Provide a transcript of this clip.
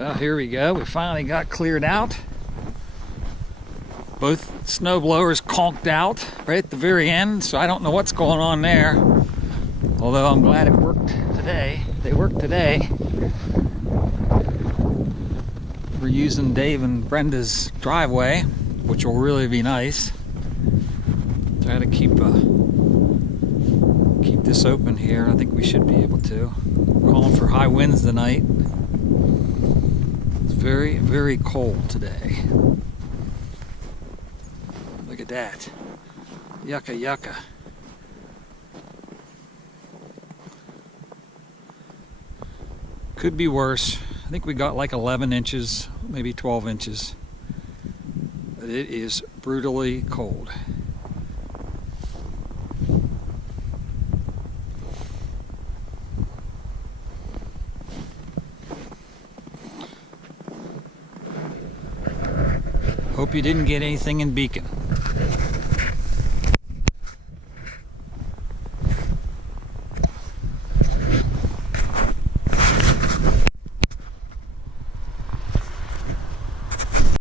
Well, here we go. We finally got cleared out. Both snow blowers conked out right at the very end, so I don't know what's going on there. Although I'm glad it worked today. They worked today. We're using Dave and Brenda's driveway, which will really be nice. Try to keep this open here. I think we should be able to. Calling for high winds tonight. It's very, very cold today. Look at that. Yucca, yucca. Could be worse. I think we got like 11 inches, maybe 12 inches. But it is brutally cold. Hope you didn't get anything in Beacon.